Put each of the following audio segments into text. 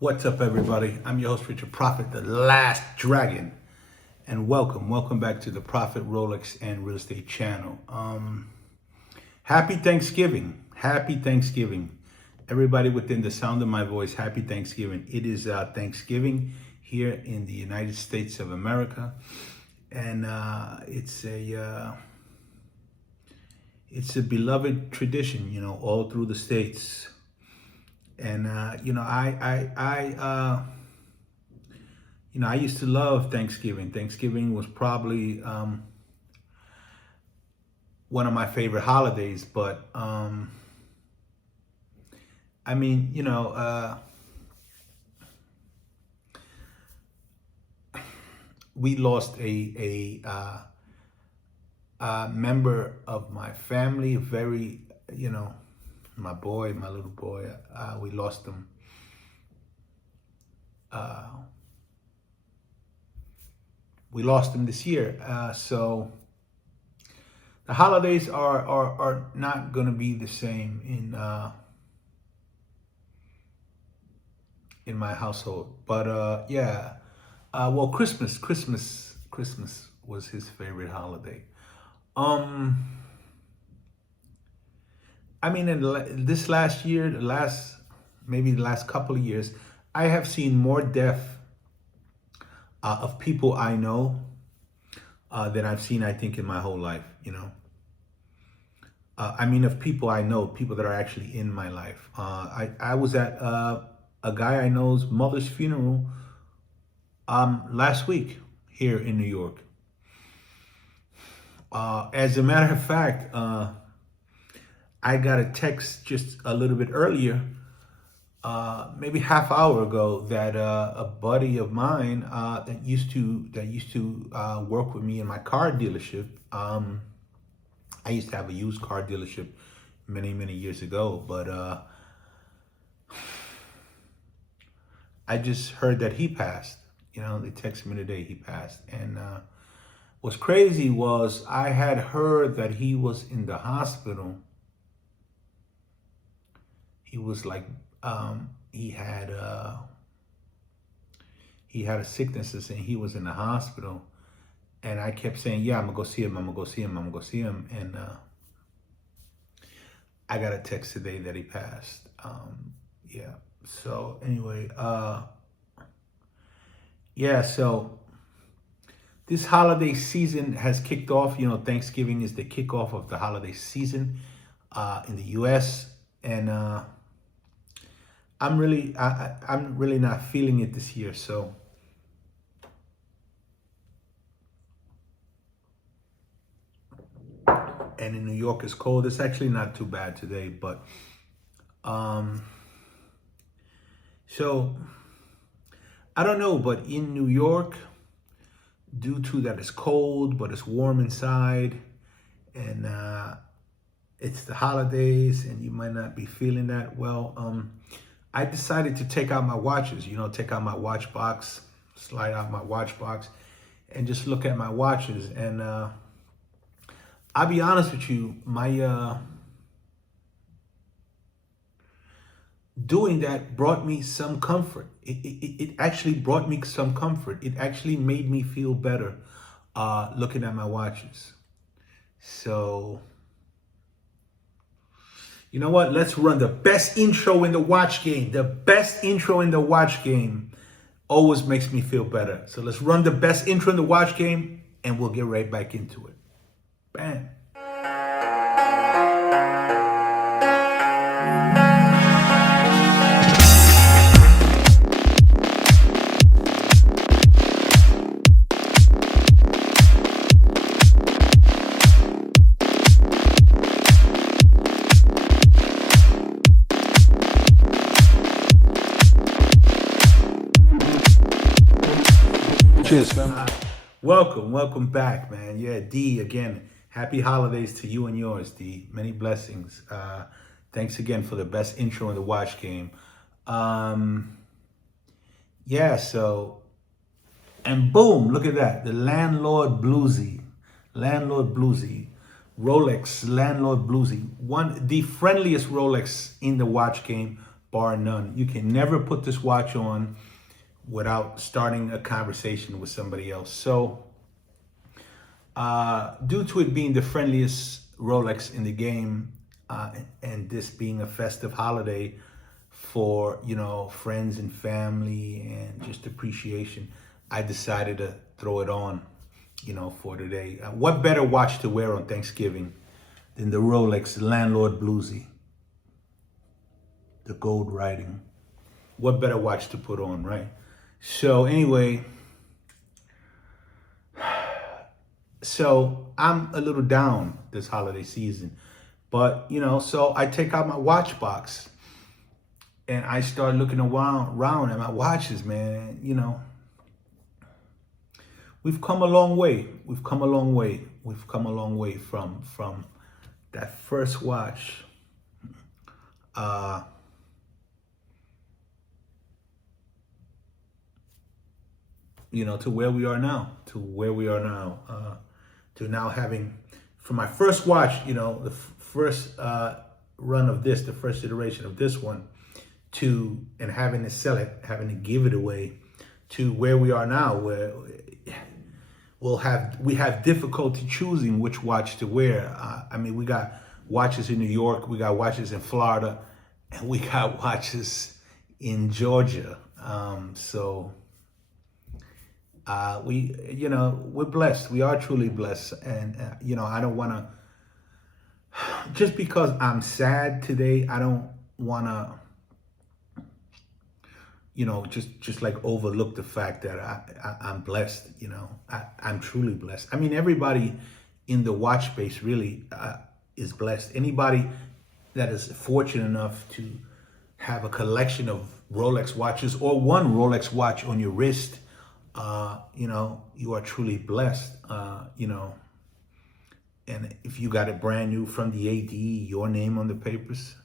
What's up, everybody? I'm your host, Richard Prophet, the Last Dragon, and welcome back to the Prophet Rolex and Real Estate channel. Happy Thanksgiving, everybody within the sound of my voice. Happy Thanksgiving. It is Thanksgiving here in the United States of America, and it's a beloved tradition, all through the states. And I used to love Thanksgiving. Thanksgiving was probably one of my favorite holidays. But we lost a member of my family, very, my little boy. We lost him. We lost him this year. So the holidays are not going to be the same in my household. But well, Christmas was his favorite holiday. In this last year, maybe the last couple of years, I have seen more death of people I know than I've seen, I think, in my whole life. Of people I know, people that are actually in my life. I was at a guy I know's mother's funeral last week here in New York. As a matter of fact, I got a text just a little bit earlier, maybe half hour ago, that a buddy of mine that used to work with me in my car dealership. I used to have a used car dealership many years ago, but I just heard that he passed. They texted me today he passed, and what's crazy was I had heard that he was in the hospital. He was like, he had a sickness, and he was in the hospital. And I kept saying, yeah, I'm gonna go see him. And I got a text today that he passed. Yeah. So anyway, so this holiday season has kicked off. Thanksgiving is the kickoff of the holiday season in the U.S. And I'm really not feeling it this year. So and in New York it's cold. It's actually not too bad today, but so I don't know, but in New York, due to that it's cold but it's warm inside, and it's the holidays, and you might not be feeling that well. I decided to take out my watches, take out my watch box, slide out my watch box, and just look at my watches. And I'll be honest with you, my doing that brought me some comfort. It actually brought me some comfort. It actually made me feel better looking at my watches. So you know what? Let's run the best intro in the watch game. The best intro in the watch game always makes me feel better. So let's run the best intro in the watch game, and we'll get right back into it. Bam. Cheers, fam. Welcome back, man. Yeah, D, again, happy holidays to you and yours, D. Many blessings. Thanks again for the best intro in the watch game. So, and boom, look at that. The Landlord Bluesy, Rolex Landlord Bluesy. The friendliest Rolex in the watch game, bar none. You can never put this watch on without starting a conversation with somebody else. So due to it being the friendliest Rolex in the game, and this being a festive holiday for, you know, friends and family and just appreciation, I decided to throw it on, you know, for today. What better watch to wear on Thanksgiving than the Rolex Landlord Bluesy, the gold writing? What better watch to put on, right? So anyway, so I'm a little down this holiday season, but you know, so I take out my watch box and I start looking around at my watches, man. You know, we've come a long way. We've come a long way. We've come a long way from that first watch. You know, to where we are now, to now having, for my first watch, you know, the first run of this, the first iteration of this one, and having to sell it, having to give it away, to where we are now, where we have difficulty choosing which watch to wear. I mean, we got watches in New York, we got watches in Florida, and we got watches in Georgia. You know, we're blessed. We are truly blessed. And, you know, I don't want to, just because I'm sad today, I don't want to, you know, just like overlook the fact that I'm blessed, you know, I'm truly blessed. I mean, everybody in the watch space really is blessed. Anybody that is fortunate enough to have a collection of Rolex watches or one Rolex watch on your wrist, you know, you are truly blessed, you know. And if you got it brand new from the AD, your name on the papers,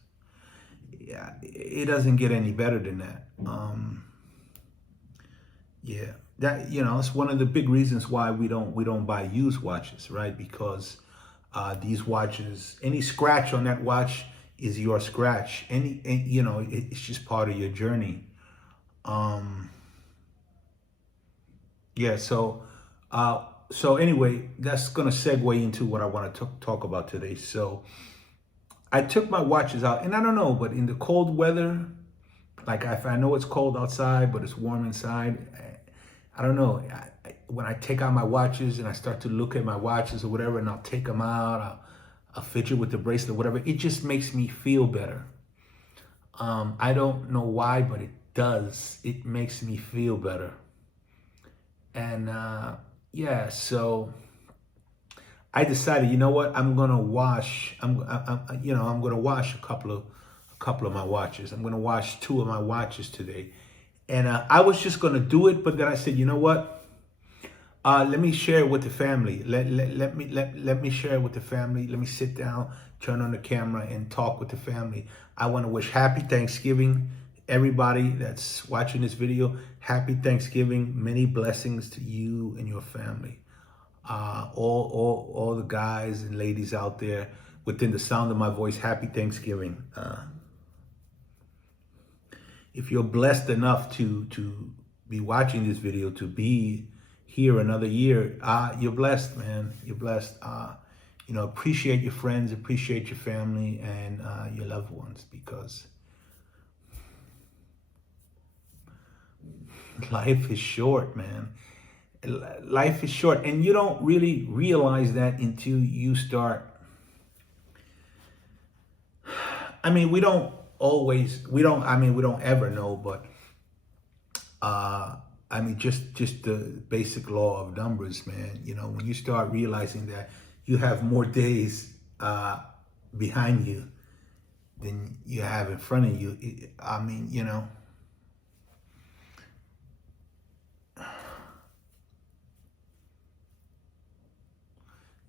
yeah, it doesn't get any better than that. Yeah, that, you know, it's one of the big reasons why we don't buy used watches, right? Because these watches, any scratch on that watch is your scratch. You know, it's just part of your journey. Yeah, so anyway, that's gonna segue into what I want to talk about today. So I took my watches out, and I don't know, but in the cold weather, like if I know it's cold outside, but it's warm inside, I don't know. When I take out my watches and I start to look at my watches or whatever, and I'll take them out, I'll fidget with the bracelet, whatever, it just makes me feel better. I don't know why, but it does. It makes me feel better. And yeah, so I decided, you know what, I'm gonna wash. I'm gonna wash a couple of my watches. I'm gonna wash 2 of my watches today, and I was just gonna do it, but then I said, you know what, let me share it with the family. Let me share it with the family. Let me sit down, turn on the camera, and talk with the family. I want to wish happy Thanksgiving. Everybody that's watching this video, happy Thanksgiving. Many blessings to you and your family. All the guys and ladies out there within the sound of my voice, happy Thanksgiving. If you're blessed enough to be watching this video, to be here another year, you're blessed, man. You're blessed. You know, appreciate your friends, appreciate your family, and your loved ones, because life is short, man. Life is short, and you don't really realize that until you start. I mean, we don't ever know, but I mean, just the basic law of numbers, man. You know, when you start realizing that you have more days behind you than you have in front of you, I mean, you know,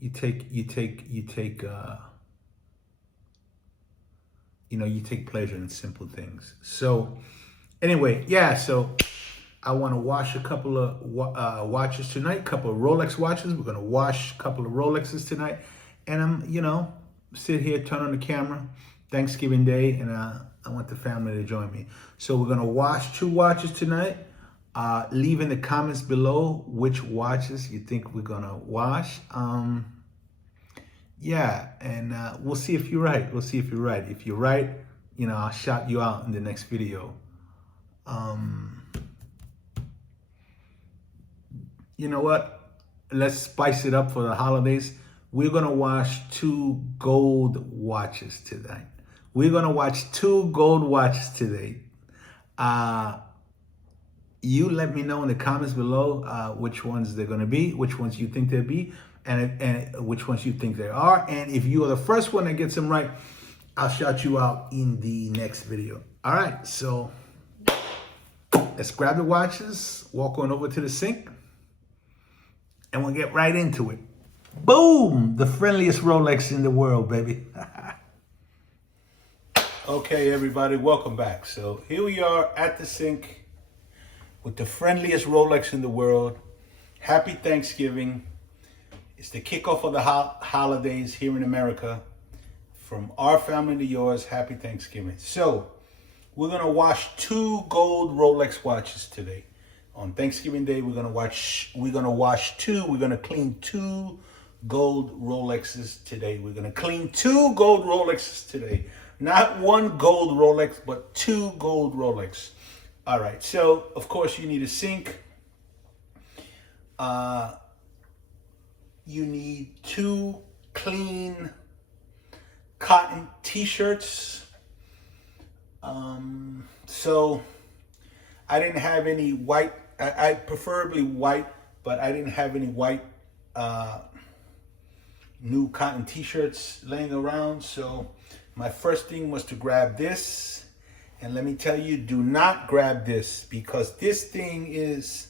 you take pleasure in simple things. So anyway, yeah, so I want to wash a couple of watches tonight, a couple of Rolex watches. We're going to wash a couple of Rolexes tonight, and I'm, you know, sit here, turn on the camera, Thanksgiving Day, and I want the family to join me. So we're gonna wash 2 watches tonight. Leave in the comments below which watches you think we're gonna wash. Yeah, and we'll see if you're right. We'll see if you're right. If you're right, you know, I'll shout you out in the next video. You know what? Let's spice it up for the holidays. We're gonna wash 2 gold watches tonight. We're gonna watch 2 gold watches today. You let me know in the comments below which ones they're gonna be, which ones you think they'll be, and which ones you think they are. And if you are the first one that gets them right, I'll shout you out in the next video. All right, so let's grab the watches, walk on over to the sink, and we'll get right into it. Boom! The friendliest Rolex in the world, baby. Okay, everybody, welcome back. So here we are at the sink with the friendliest Rolex in the world. Happy Thanksgiving. It's the kickoff of the holidays here in America. From our family to yours, happy Thanksgiving. So we're gonna wash 2 gold Rolex watches today. On Thanksgiving Day, we're gonna wash 2. We're gonna clean 2 gold Rolexes today. We're gonna clean 2 gold Rolexes today. Not 1 gold Rolex, but 2 gold Rolex. All right, so of course you need a sink. You need 2 clean cotton t-shirts. So I didn't have any white. I preferably white, but I didn't have any white new cotton t-shirts laying around. So my first thing was to grab this. And let me tell you, do not grab this, because this thing is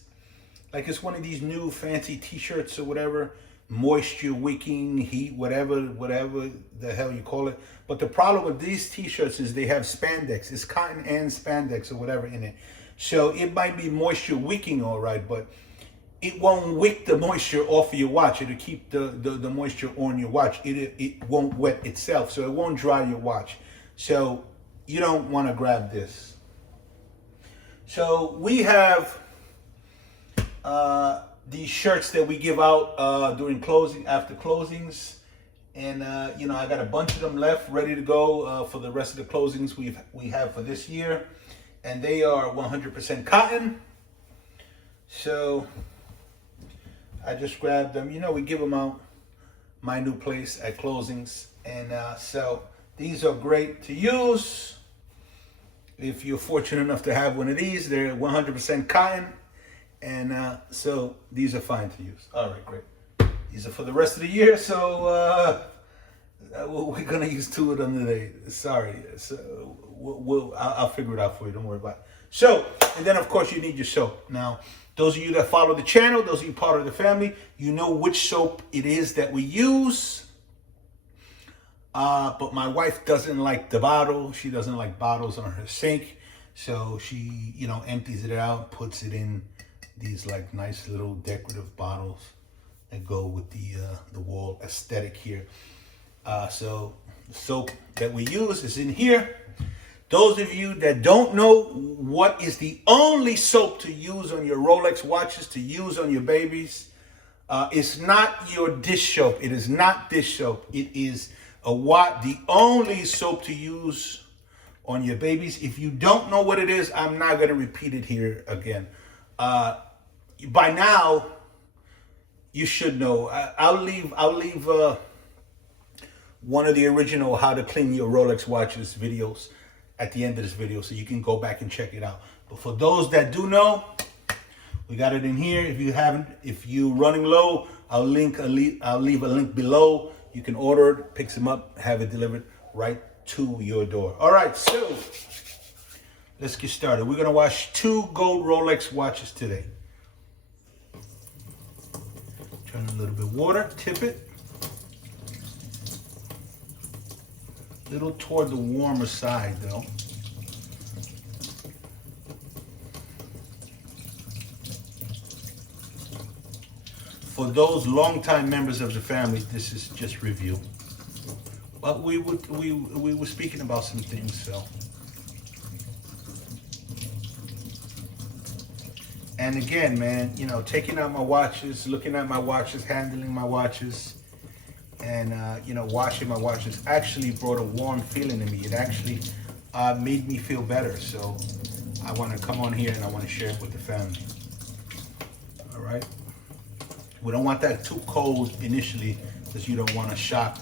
like, it's one of these new fancy t-shirts or whatever, moisture wicking, heat, whatever the hell you call it. But the problem with these t-shirts is they have spandex. It's cotton and spandex or whatever in it. So it might be moisture wicking, all right, but it won't wick the moisture off of your watch. It'll keep the moisture on your watch. It won't wet itself, so it won't dry your watch. So you don't want to grab this. So we have these shirts that we give out during closing, after closings. And you know, I got a bunch of them left, ready to go for the rest of the closings we have for this year. And they are 100% cotton. So I just grabbed them. You know, we give them out my new place at closings. And so these are great to use. If you're fortunate enough to have one of these, they're 100% cotton. And so these are fine to use. All right, great. These are for the rest of the year. So we're going to use 2 of them today. Sorry. So I'll figure it out for you. Don't worry about it. So, and then of course you need your soap. Now, those of you that follow the channel, those of you part of the family, you know which soap it is that we use. But my wife doesn't like the bottle. She doesn't like bottles on her sink. So she, you know, empties it out, puts it in these like nice little decorative bottles that go with the wall aesthetic here. So the soap that we use is in here. Those of you that don't know what is the only soap to use on your Rolex watches, to use on your babies, it's not your dish soap. It is not dish soap. It is the only soap to use on your babies. If you don't know what it is, I'm not going to repeat it here again. By now, you should know. I'll leave one of the original how to clean your Rolex watches videos at the end of this video, so you can go back and check it out. But for those that do know, we got it in here. If you haven't, if you're running low, I'll leave a link below. You can order it, pick them up, have it delivered right to your door. All right, so let's get started. We're gonna wash 2 gold Rolex watches today. Turn a little bit of water, tip it. A little toward the warmer side though. For those longtime members of the family, this is just review. But we were speaking about some things, so And again, man, you know, taking out my watches, looking at my watches, handling my watches, and you know, washing my watches actually brought a warm feeling to me. It actually made me feel better. So I want to come on here and I want to share it with the family. All right. We don't want that too cold initially because you don't want to shock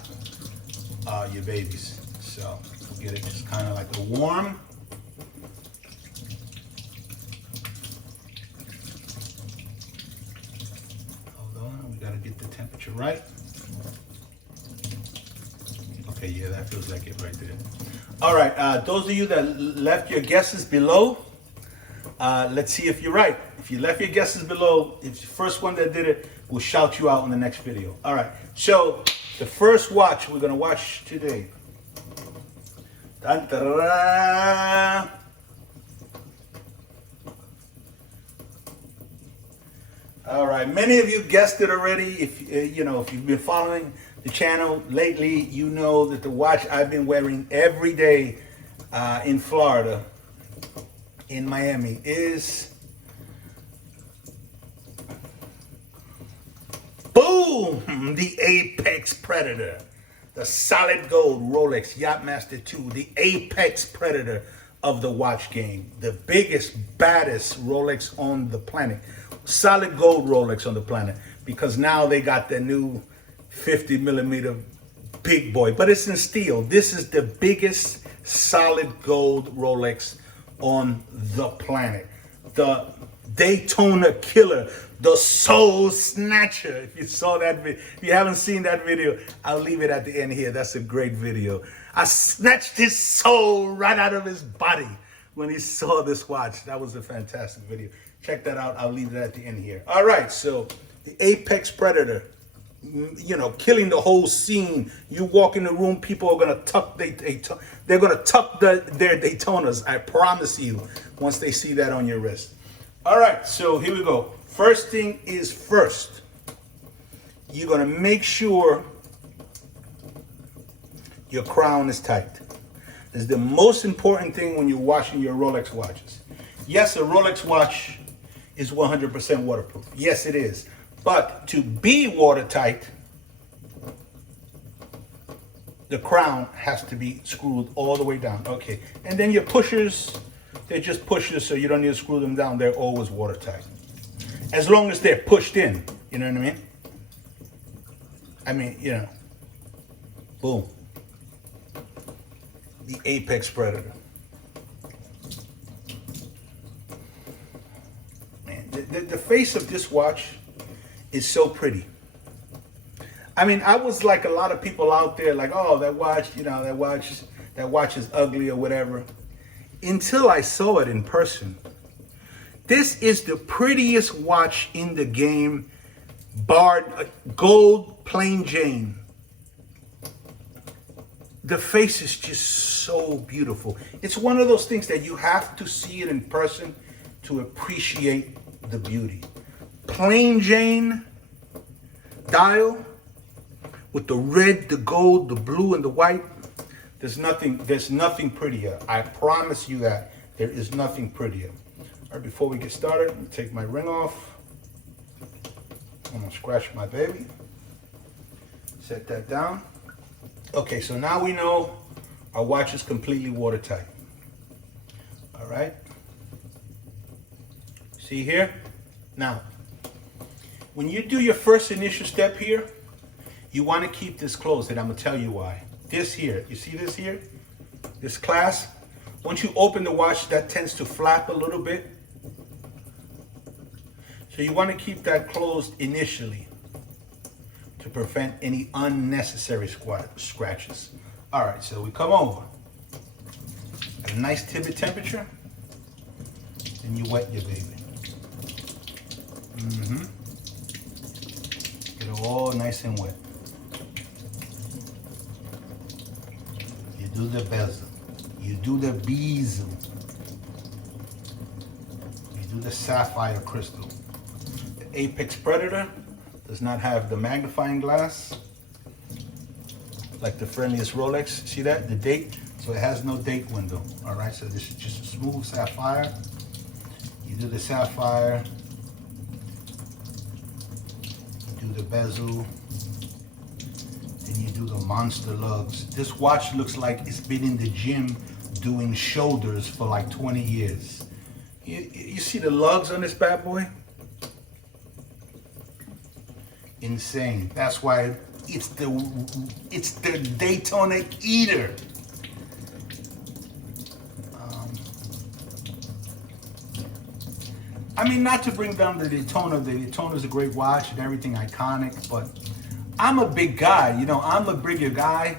your babies. So we'll get it just kind of like a warm. Hold on, we got to get the temperature right. Okay, yeah, that feels like it right there. All right, those of you that left your guesses below, let's see if you're right. If you left your guesses below, if the first one that did it, we'll shout you out in the next video. All right, so the first watch we're gonna watch today. Dun, da, da, da. All right, many of you guessed it already. If you know, if you've been following the channel lately, you know that the watch I've been wearing every day in Florida, in Miami, is boom, the Apex Predator, the solid gold Rolex Yachtmaster 2, the Apex Predator of the watch game, the biggest, baddest Rolex on the planet, solid gold Rolex on the planet, because now they got the new 50 millimeter big boy, but it's in steel. This is the biggest solid gold Rolex on the planet. The Daytona Killer, the Soul Snatcher. If you saw that video, if you haven't seen that video, I'll leave it at the end here. That's a great video. I snatched his soul right out of his body when he saw this watch. That was a fantastic video. Check that out. I'll leave it at the end here. All right, so the Apex Predator, you know, killing the whole scene. You walk in the room, people are gonna tuck they're gonna tuck their Daytonas. I promise you, once they see that on your wrist. All right, so here we go. First thing is first. You're gonna make sure your crown is tight. This is the most important thing when you're washing your Rolex watches. Yes, a Rolex watch is 100% waterproof. Yes, it is. But to be watertight, the crown has to be screwed all the way down. Okay, and then your pushers, they're just pushers, so you don't need to screw them down. They're always watertight. As long as they're pushed in, you know what I mean? I mean, you know, boom. The Apex Predator. Man, the face of this watch is so pretty. I mean, I was like a lot of people out there, like, oh, that watch, you know, that watch is ugly or whatever. Until I saw it in person. This is the prettiest watch in the game, barred gold plain Jane. The face is just so beautiful. It's one of those things that you have to see it in person to appreciate the beauty. Plain Jane dial with the red, the gold, the blue, and the white. There's nothing prettier. I promise you that. There is nothing prettier. All right, before we get started, I'm gonna take my ring off. I'm gonna scratch my baby. Set that down. Okay, so now we know our watch is completely watertight. All right. See here? Now, when you do your first initial step here, you want to keep this closed, and I'm going to tell you why. This here, you see this here? This clasp? Once you open the watch, that tends to flap a little bit. So you want to keep that closed initially to prevent any unnecessary scratches. All right, so we come over. At a nice tibet temperature, and you wet your baby. Get it all nice and wet. You do the bezel. You do the bezel. You do the sapphire crystal. The Apex Predator does not have the magnifying glass like the friendliest Rolex. See that? The date. So it has no date window. All right, so this is just a smooth sapphire. You do the sapphire, do the bezel. Then you do the monster lugs. This watch looks like it's been in the gym doing shoulders for like 20 years. You see the lugs on this bad boy? Insane. That's why it's the Daytona eater. I mean, not to bring down the Daytona. The Daytona is a great watch and everything iconic, but I'm a big guy, you know, I'm a bigger guy,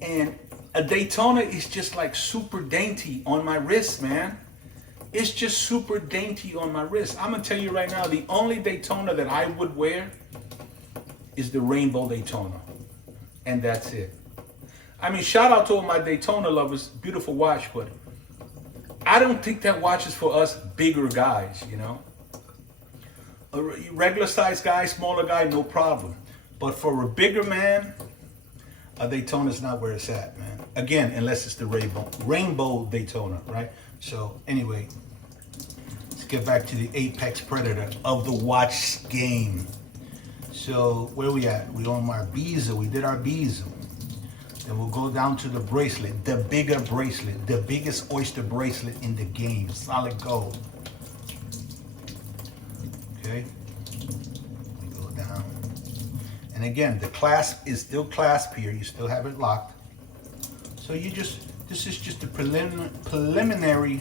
and a Daytona is just like super dainty on my wrist, man. It's just super dainty on my wrist. I'm gonna tell you right now, the only Daytona that I would wear is the Rainbow Daytona, and that's it. I mean, shout out to all my Daytona lovers, beautiful watch, but I don't think that watch is for us bigger guys, you know. A regular size guy, smaller guy, no problem. But for a bigger man, a Daytona is not where it's at, man. Again, unless it's the Rainbow Daytona, right? So anyway, let's get back to the apex predator of the watch game. So where we at? We on our bezel. We did our bezel. Then we'll go down to the bracelet, the bigger bracelet, the biggest oyster bracelet in the game, solid gold. Okay, we go down. And again, the clasp is still clasped here. You still have it locked. So you just, this is just a preliminary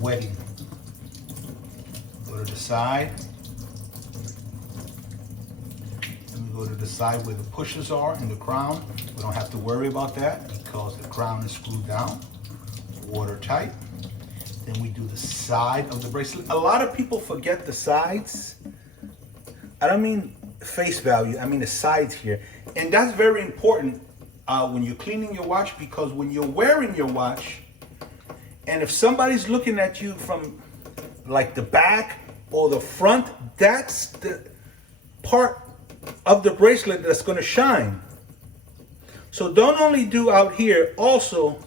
wedding. Go to the side. Then we go to the side where the pushes are and the crown. We don't have to worry about that because the crown is screwed down, watertight. Then we do the side of the bracelet. A lot of people forget the sides. I don't mean face value, I mean the sides here. And that's very important when you're cleaning your watch, because when you're wearing your watch, and if somebody's looking at you from like the back or the front, that's the part of the bracelet that's gonna shine. So don't only do out here, also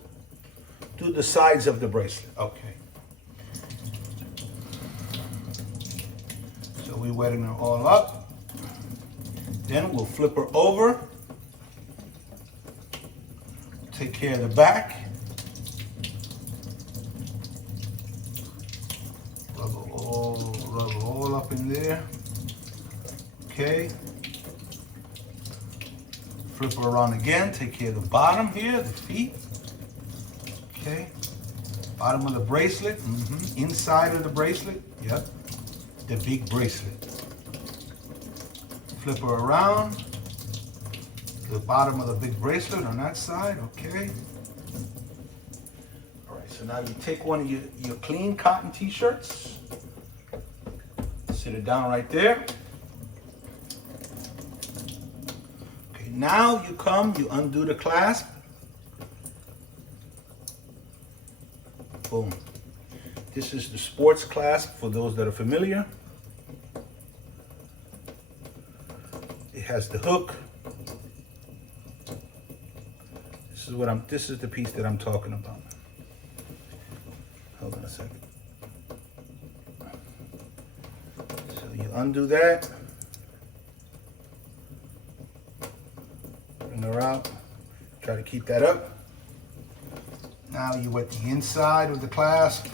do the sides of the bracelet. Okay. So we're wetting her all up. Then we'll flip her over. Take care of the back. Rub her all up in there. Okay. Flip her around again, take care of the bottom here, the feet. Okay, bottom of the bracelet, inside of the bracelet, yep, the big bracelet. Flip her around, the bottom of the big bracelet on that side, okay. All right, so now you take one of your clean cotton t-shirts, sit it down right there. Now you come, you undo the clasp. Boom. This is the sports clasp for those that are familiar. It has the hook. This is the piece that I'm talking about. Hold on a second. So you undo that. Her out. Try to keep that up. Now you wet the inside of the clasp,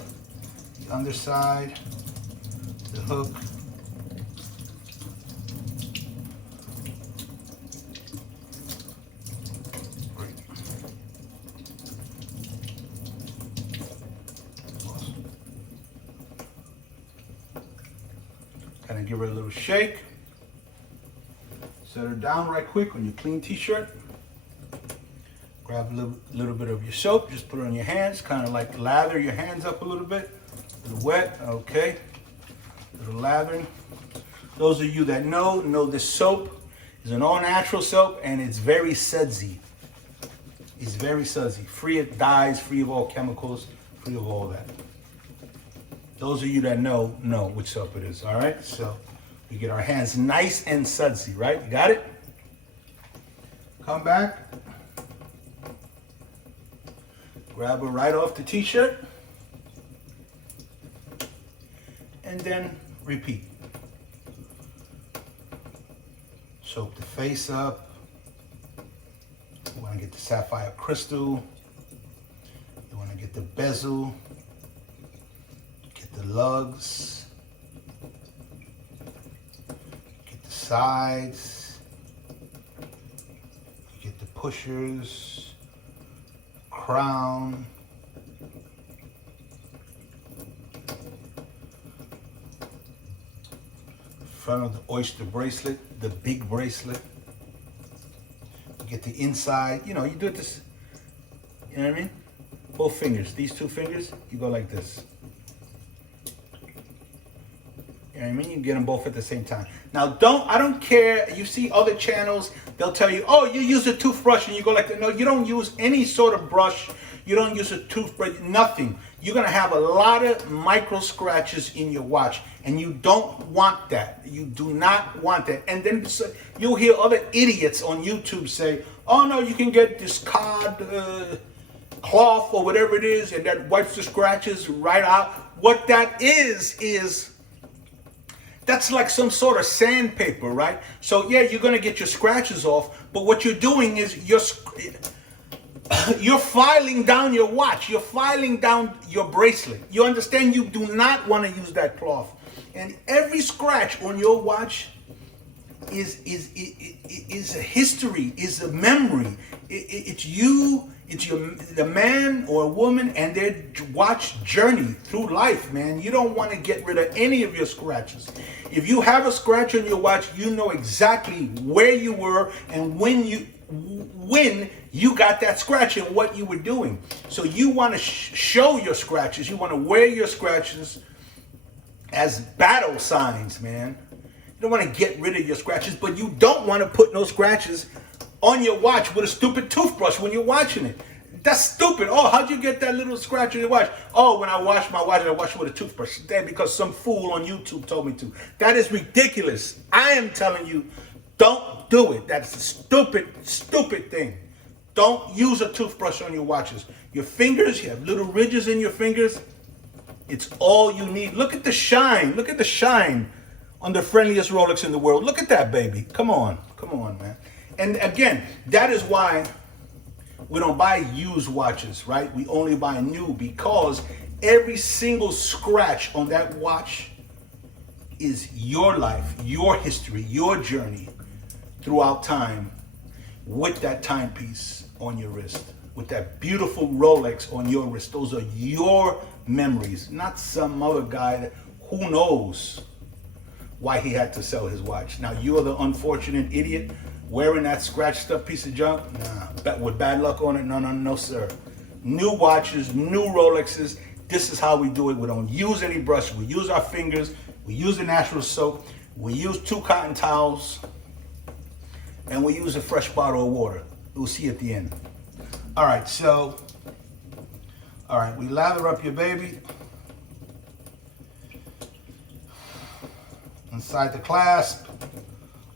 the underside, the hook. Great. Awesome. Kind of give her a little shake. Set her down right quick on your clean t-shirt. Grab a little bit of your soap, just put it on your hands, kind of like lather your hands up a little bit. A little wet, okay. A little lathering. Those of you that know this soap is an all-natural soap, and it's very sudsy. It's very sudsy, free of dyes, free of all chemicals, free of all that. Those of you that know which soap it is, all right? So we get our hands nice and sudsy, right? You got it? Come back. Grab her right off the t-shirt. And then repeat. Soak the face up. You want to get the sapphire crystal. You want to get the bezel. Get the lugs. Get the sides. Get the pushers. Crown. Front of the oyster bracelet, the big bracelet. You get the inside, you do this, you know what I mean? Both fingers, these two fingers, you go like this. You know what I mean? You get them both at the same time. Now I don't care, you see other channels, they'll tell you, oh, you use a toothbrush and you go like that. No, you don't use any sort of brush. You don't use a toothbrush, nothing. You're gonna have a lot of micro scratches in your watch, and you don't want that. You do not want that. And then you'll hear other idiots on YouTube say, oh no, you can get this cod cloth or whatever it is, and that wipes the scratches right out. What that is that's like some sort of sandpaper, right? So yeah, you're gonna get your scratches off, but what you're doing is you're filing down your watch. You're filing down your bracelet. You understand? You do not want to use that cloth. And every scratch on your watch is a history, is a memory. It's you, it's the man or woman and their watch journey through life, man. You don't want to get rid of any of your scratches. If you have a scratch on your watch, you know exactly where you were and when you got that scratch and what you were doing. So you want to show your scratches. You want to wear your scratches as battle signs, man. You don't want to get rid of your scratches, but you don't want to put no scratches on your watch with a stupid toothbrush when you're watching it. That's stupid. Oh, how'd you get that little scratch on your watch? Oh, when I wash my watch, I wash it with a toothbrush. Then because some fool on YouTube told me to. That is ridiculous. I am telling you, don't do it. That's a stupid, stupid thing. Don't use a toothbrush on your watches. Your fingers, you have little ridges in your fingers. It's all you need. Look at the shine. Look at the shine on the friendliest Rolex in the world. Look at that, baby. Come on. Come on, man. And again, that is why we don't buy used watches, right? We only buy new, because every single scratch on that watch is your life, your history, your journey throughout time with that timepiece on your wrist, with that beautiful Rolex on your wrist. Those are your memories, not some other guy that who knows why he had to sell his watch. Now you're the unfortunate idiot wearing that scratched up piece of junk, with bad luck on it. No, sir. New watches, new Rolexes. This is how we do it. We don't use any brush. We use our fingers. We use the natural soap. We use 2 cotton towels. And we use a fresh bottle of water. We'll see at the end. All right, we lather up your baby. Inside the clasp,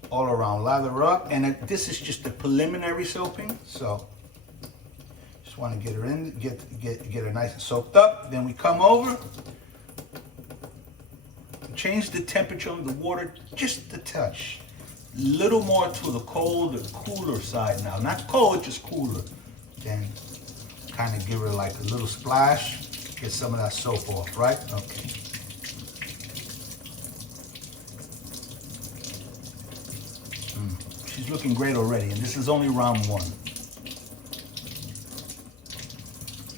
all around, lather up. And this is just the preliminary soaping. So just want to get her in, get her nice and soaked up. Then we come over, change the temperature of the water just a touch. Little more to the cooler side now. Not cold, just cooler. Then kind of give her like a little splash. Get some of that soap off, right? Okay. She's looking great already, and this is only round 1.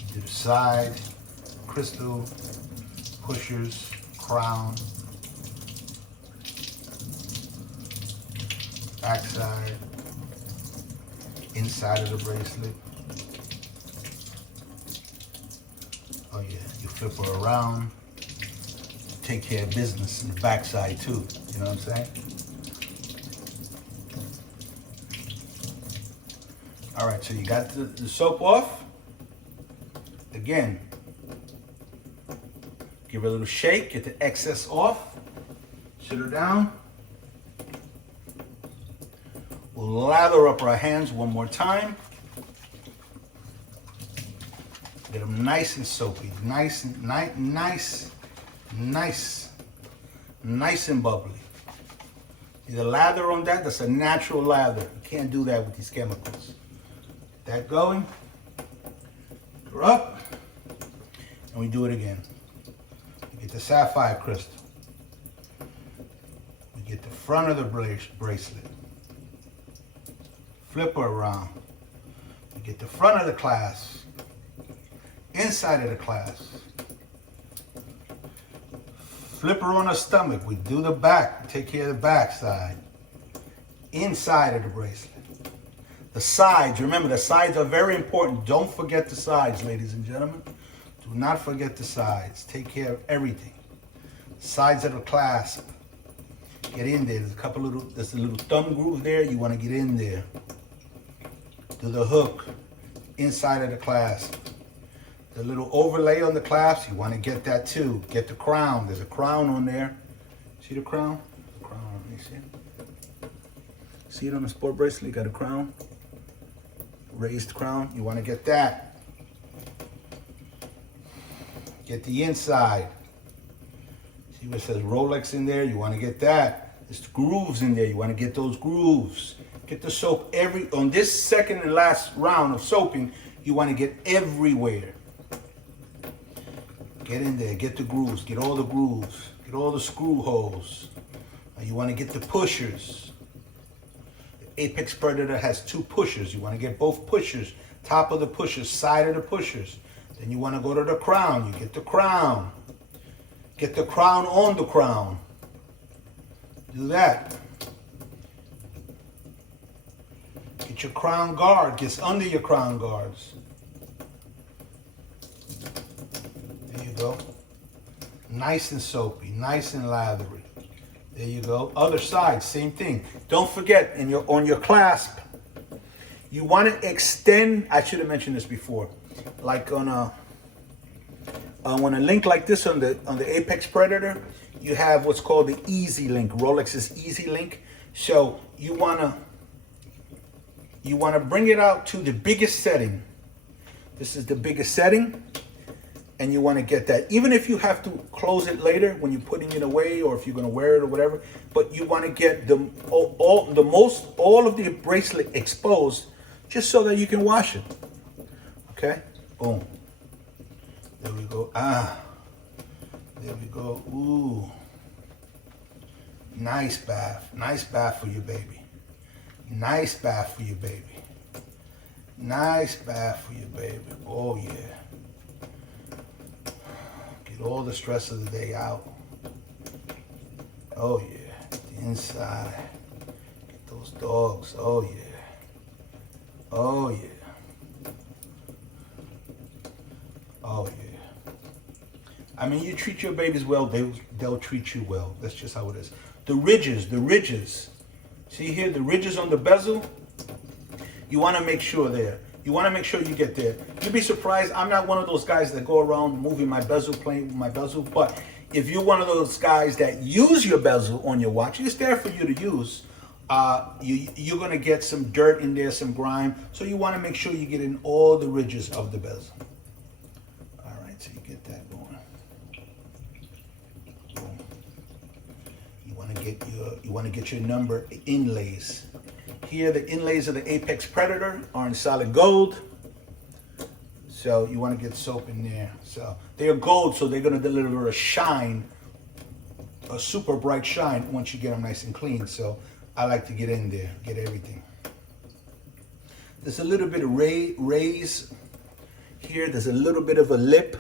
To the side, crystal, pushers, crown, backside, inside of the bracelet. Oh yeah, you flip her around, take care of business in the backside too. You know what I'm saying? All right, so you got the soap off. Again, give her a little shake, get the excess off. Sit her down. We'll lather up our hands one more time. Get them nice and soapy, nice and nice and bubbly. See the lather on that? That's a natural lather. You can't do that with these chemicals. Get that going. You're up. And we do it again. We get the sapphire crystal. We get the front of the bracelet. Flip her around. We get the front of the clasp. Inside of the clasp. Flip her on her stomach. We do the back. Take care of the back side. Inside of the bracelet. The sides. Remember, the sides are very important. Don't forget the sides, ladies and gentlemen. Do not forget the sides. Take care of everything. Sides of the clasp. Get in there. There's a little thumb groove there. You want to get in there. Do the hook. Inside of the clasp. The little overlay on the clasp, you want to get that too. Get the crown. There's a crown on there. See the crown? The crown. You see it? See it on the sport bracelet? You got a crown. Raised crown. You want to get that. Get the inside. See what it says Rolex in there? You want to get that. There's grooves in there. You want to get those grooves. Get the soap on this second and last round of soaping. You want to get everywhere. Get in there, get the grooves, get all the grooves, get all the screw holes. Now you want to get the pushers. The Apex Predator has 2 pushers. You want to get both pushers, top of the pushers, side of the pushers. Then you want to go to the crown. You get the crown. Get the crown on the crown. Do that. Get your crown guard, gets under your crown guards. Go. Nice and soapy, nice and lathery. There you go. Other side, same thing. Don't forget, on your clasp, you want to extend. I should have mentioned this before. Like on a link like this on the Apex Predator, you have what's called the Easy Link. Rolex's Easy Link. So you wanna bring it out to the biggest setting. This is the biggest setting. And you want to get that, even if you have to close it later when you're putting it away, or if you're going to wear it or whatever. But you want to get all of the bracelet exposed, just so that you can wash it. Okay, boom. There we go. There we go. Ooh, nice bath for your baby. Nice bath for your baby. Nice bath for your baby. Oh yeah. All the stress of the day out. Oh yeah, the inside. Get those dogs. Oh yeah. Oh yeah. Oh yeah. I mean, you treat your babies well, they'll treat you well. That's just how it is. The ridges. See here, the ridges on the bezel. You want to make sure there. You want to make sure you get there. You'd be surprised. I'm not one of those guys that go around moving my bezel, playing with my bezel. But if you're one of those guys that use your bezel on your watch, it's there for you to use. You're going to get some dirt in there, some grime. So you want to make sure you get in all the ridges of the bezel. All right, so you get that going. Boom. You want to get your number inlays. Here, the inlays of the Apex Predator are in solid gold. So you want to get soap in there. So they're gold, so they're going to deliver a shine, a super bright shine once you get them nice and clean. So I like to get in there, get everything. There's a little bit of raise here. There's a little bit of a lip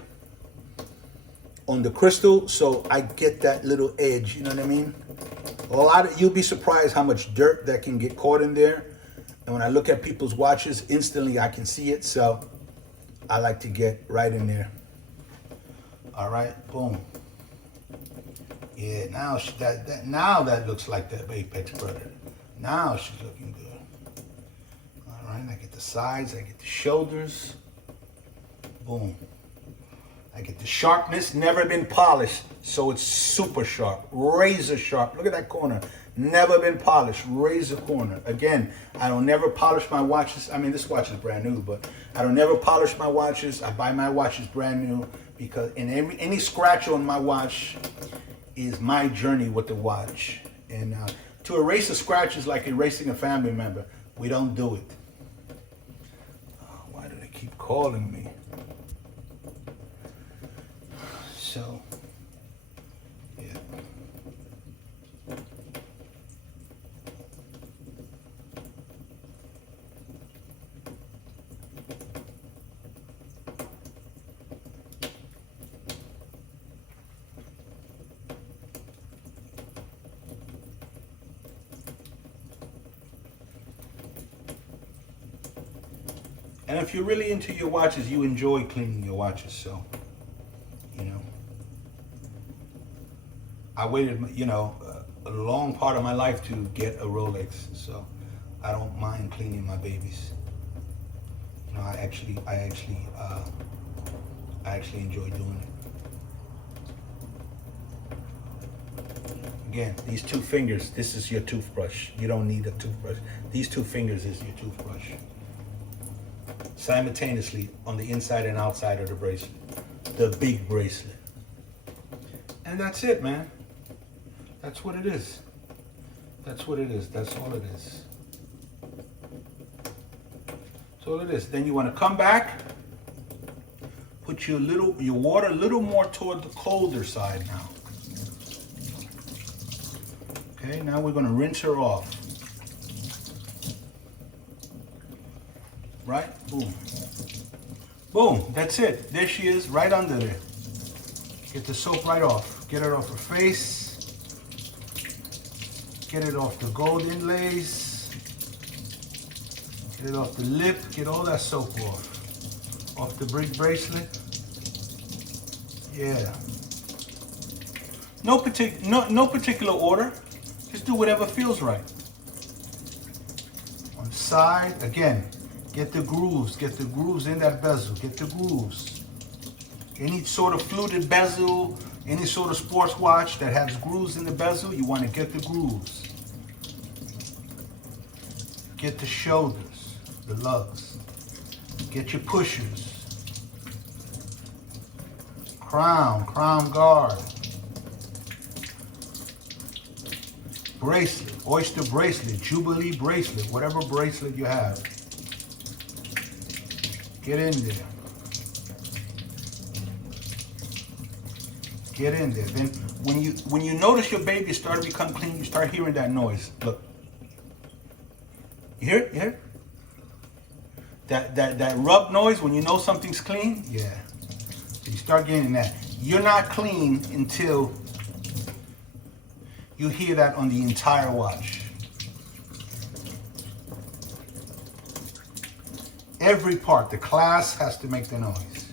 on the crystal, so I get that little edge, you know what I mean? You'll be surprised how much dirt that can get caught in there. And when I look at people's watches, instantly I can see it. So I like to get right in there. All right, boom. Yeah, now now that looks like that Apex Predator. Now she's looking good. All right, I get the sides, I get the shoulders. Boom. I get the sharpness, never been polished, so it's super sharp, razor sharp. Look at that corner, never been polished, razor corner. Again, I don't never polish my watches. I mean, this watch is brand new, but I don't never polish my watches. I buy my watches brand new because any scratch on my watch is my journey with the watch. And To erase a scratch is like erasing a family member. We don't do it. Oh, why do they keep calling me? So, yeah. And if you're really into your watches, you enjoy cleaning your watches. So, you know, I waited, you know, a long part of my life to get a Rolex. So I don't mind cleaning my babies. You know, I actually enjoy doing it. Again, these 2 fingers, this is your toothbrush. You don't need a toothbrush. These 2 fingers is your toothbrush. Simultaneously on the inside and outside of the bracelet. The big bracelet. And that's it, man. That's what it is. That's what it is. That's all it is. That's all it is. Then you want to come back, put your water a little more toward the colder side now. Okay, now we're going to rinse her off. Right? Boom. Boom. That's it. There she is, right under there. Get the soap right off. Get it off her face. Get it off the gold inlays. Get it off the lip. Get all that soap off. Off the big bracelet. Yeah. No particular order. Just do whatever feels right. On the side, again. Get the grooves in that bezel, get the grooves. Any sort of fluted bezel, any sort of sports watch that has grooves in the bezel, you want to get the grooves. Get the shoulders, the lugs. Get your pushers. Crown guard. Bracelet, oyster bracelet, jubilee bracelet, whatever bracelet you have. Get in there. Get in there. Then when you notice your baby start to become clean, you start hearing that noise. Look. You hear it? You hear it? That rub noise when you know something's clean? Yeah. So you start getting that. You're not clean until you hear that on the entire watch. Every part, the clasp has to make the noise.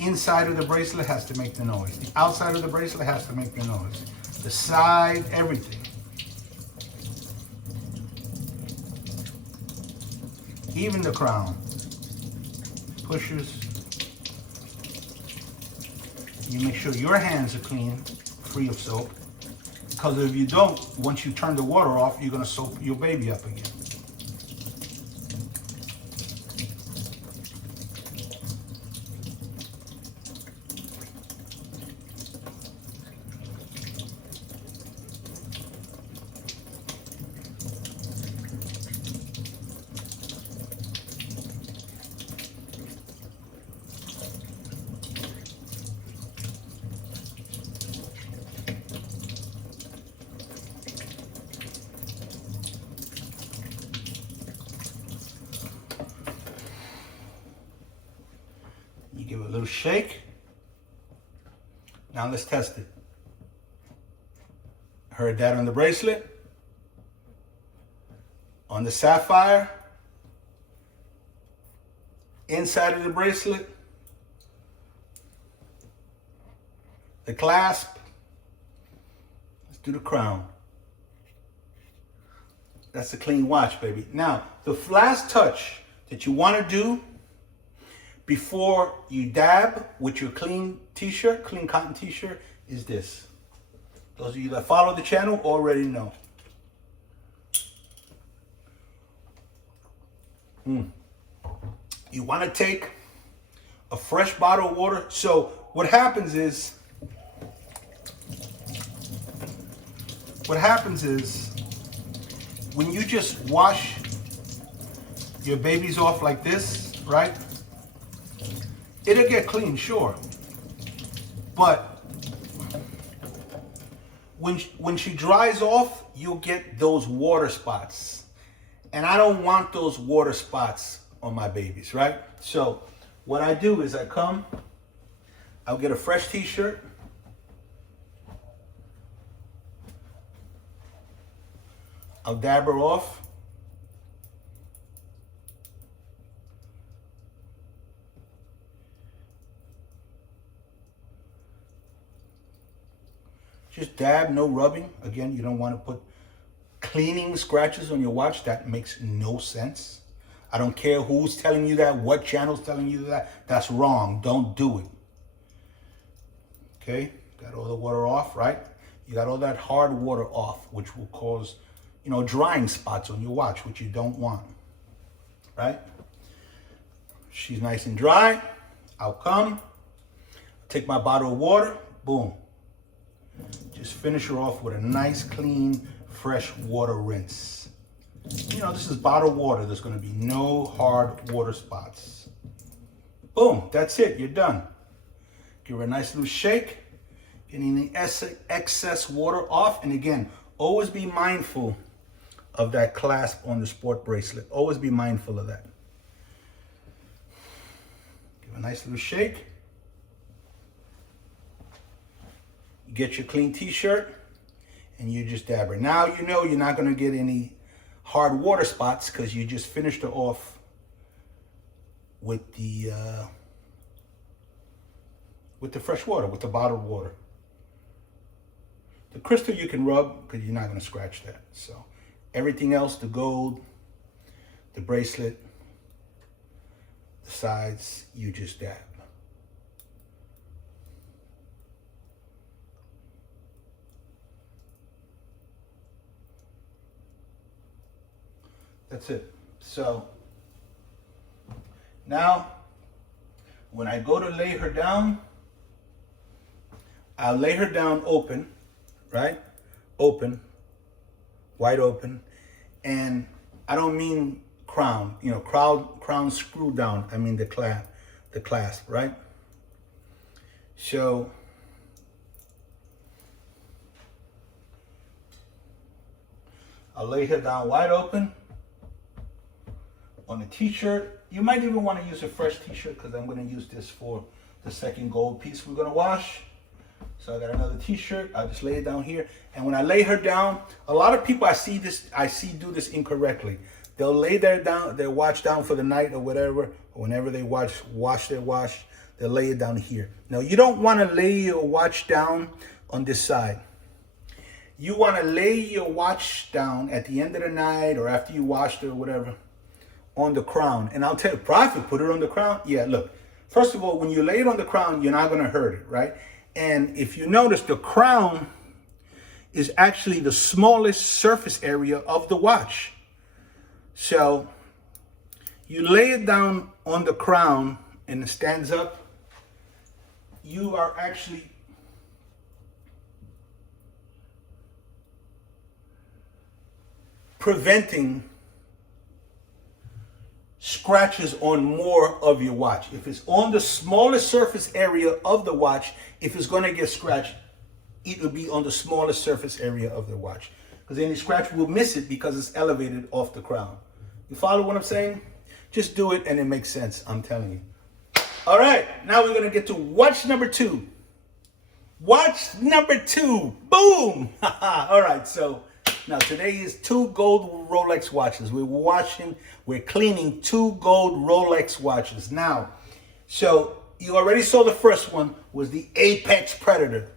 Inside of the bracelet has to make the noise. The outside of the bracelet has to make the noise. The side, everything. Even the crown. Pushers. You make sure your hands are clean, free of soap. Because if you don't, once you turn the water off, you're going to soap your baby up again. Give it a little shake. Now let's test it. Heard that on the bracelet. On the sapphire. Inside of the bracelet. The clasp. Let's do the crown. That's a clean watch, baby. Now, the last touch that you want to do before you dab with your clean t-shirt, clean cotton t-shirt, is this. Those of you that follow the channel already know. You want to take a fresh bottle of water. So what happens is when you just wash your babies off like this, right? It'll get clean, sure. But when she dries off, you'll get those water spots. And I don't want those water spots on my babies, right? So what I do is I'll get a fresh t-shirt. I'll dab her off. Just dab, no rubbing. Again, you don't want to put cleaning scratches on your watch. That makes no sense. I don't care who's telling you that, what channel's telling you that. That's wrong. Don't do it. Okay, got all the water off, right? You got all that hard water off, which will cause, drying spots on your watch, which you don't want, right? She's nice and dry. I'll take my bottle of water, boom. Just finish her off with a nice, clean, fresh water rinse. This is bottled water. There's going to be no hard water spots. Boom, that's it. You're done. Give her a nice little shake, getting the excess water off. And again, always be mindful of that clasp on the sport bracelet. Always be mindful of that. Give a nice little shake. Get your clean t-shirt and you just dab her. Now you know you're not going to get any hard water spots because you just finished her off with the fresh water, with the bottled water. The crystal you can rub because you're not going to scratch that. So everything else, the gold, the bracelet, the sides, you just dab. That's it. So now when I go to lay her down, I'll lay her down open, right? Open, wide open. And I don't mean crown, crown screw down. I mean the clasp, right? So I'll lay her down wide open. On the t-shirt, you might even want to use a fresh t-shirt because I'm going to use this for the second gold piece we're going to wash. So I got another t-shirt. I'll just lay it down here. And when I lay her down, a lot of people I see do this incorrectly. They'll lay their watch down for the night or whatever. Or whenever they wash their watch, they'll lay it down here. Now, you don't want to lay your watch down on this side. You want to lay your watch down at the end of the night or after you washed it or whatever, on the crown. And I'll tell you, Prophet, put it on the crown. Yeah, look, first of all, when you lay it on the crown, you're not going to hurt it, right? And if you notice, the crown is actually the smallest surface area of the watch. So you lay it down on the crown and it stands up. You are actually preventing scratches on more of your watch. If it's on the smallest surface area of the watch, if it's going to get scratched, it will be on the smallest surface area of the watch. Because any scratch will miss it because it's elevated off the crown. You follow what I'm saying? Just do it and it makes sense, I'm telling you. All right, now we're going to get to watch number 2. Watch number 2. Boom! All right, so now today is 2 gold Rolex watches. We're cleaning 2 gold Rolex watches. Now, so you already saw the first one was the Apex Predator.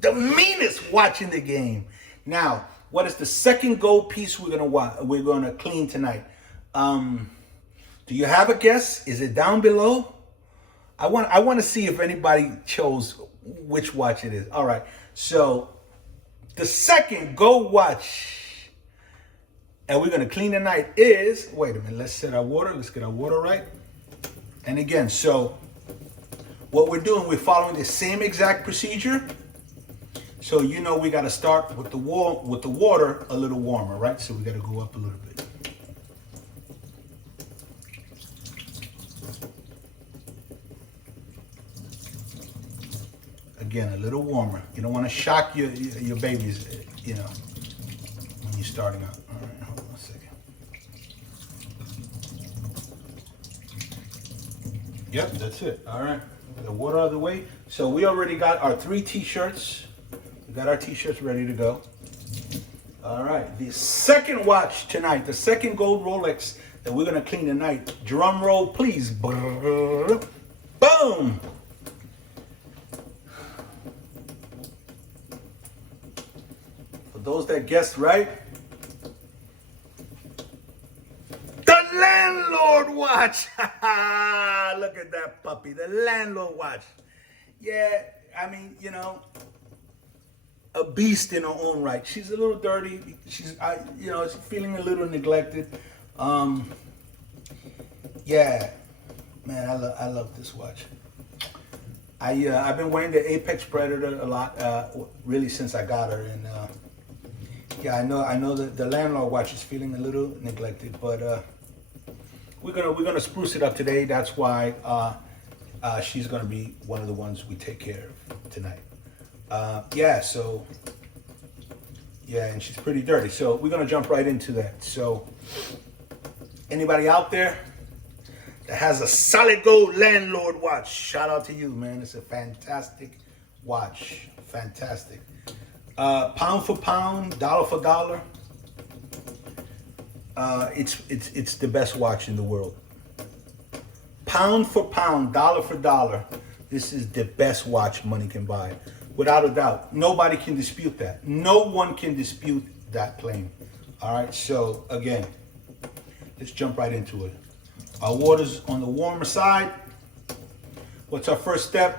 The meanest watch in the game. Now, what is the second gold piece we're gonna clean tonight? Do you have a guess? Is it down below? I want to see if anybody chose which watch it is. All right, so the second gold watch, and we're going to clean tonight is, wait a minute, let's set our water. Let's get our water right. And again, so what we're doing, we're following the same exact procedure. So you know we got to start with the water a little warmer, right? So we got to go up a little bit. Again, a little warmer. You don't want to shock your babies, you know, when you're starting out. All right, hold on a second. Yep, that's it. All right, the water out of the way. So we already got our 3 t-shirts. We got our t-shirts ready to go. All right, the second watch tonight, the second gold Rolex that we're gonna clean tonight. Drum roll, please. Boom. For those that guessed right, the landlord watch. Look at that puppy, the landlord watch. Yeah, I mean, you know, a beast in her own right. She's a little dirty. She's feeling a little neglected. Yeah, man, I love this watch. I've been wearing the Apex Predator a lot, really since I got her, and yeah, I know that the landlord watch is feeling a little neglected, but we're gonna spruce it up today. That's why she's gonna be one of the ones we take care of tonight. Yeah, and she's pretty dirty. So we're gonna jump right into that. So anybody out there that has a solid gold landlord watch, shout out to you, man. It's a fantastic watch, fantastic. Pound for pound, dollar for dollar. It's the best watch in the world. Pound for pound, dollar for dollar, this is the best watch money can buy. Without a doubt. Nobody can dispute that. No one can dispute that claim. All right, so again, let's jump right into it. Our water's on the warmer side. What's our first step?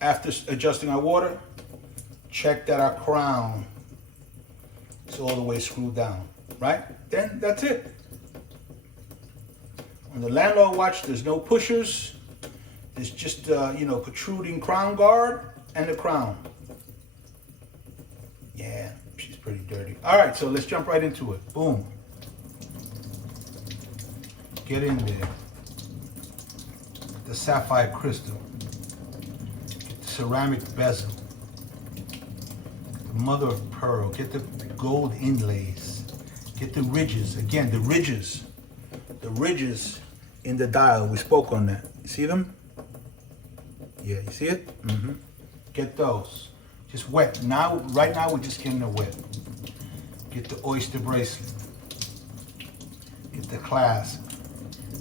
After adjusting our water, check that our crown is all the way screwed down, right? Then that's it. On the landlord watch, there's no pushers. There's just, protruding crown guard and the crown. Yeah, she's pretty dirty. All right, so let's jump right into it. Boom. Get in there. The sapphire crystal. Get the ceramic bezel. The mother of pearl. Get the gold inlays. Get the ridges. Again, the ridges. The ridges in the dial. We spoke on that. You see them? Yeah, you see it? Mm-hmm. Get those. Just wet. Now, right now, we're just getting it wet. Get the oyster bracelet. Get the clasp.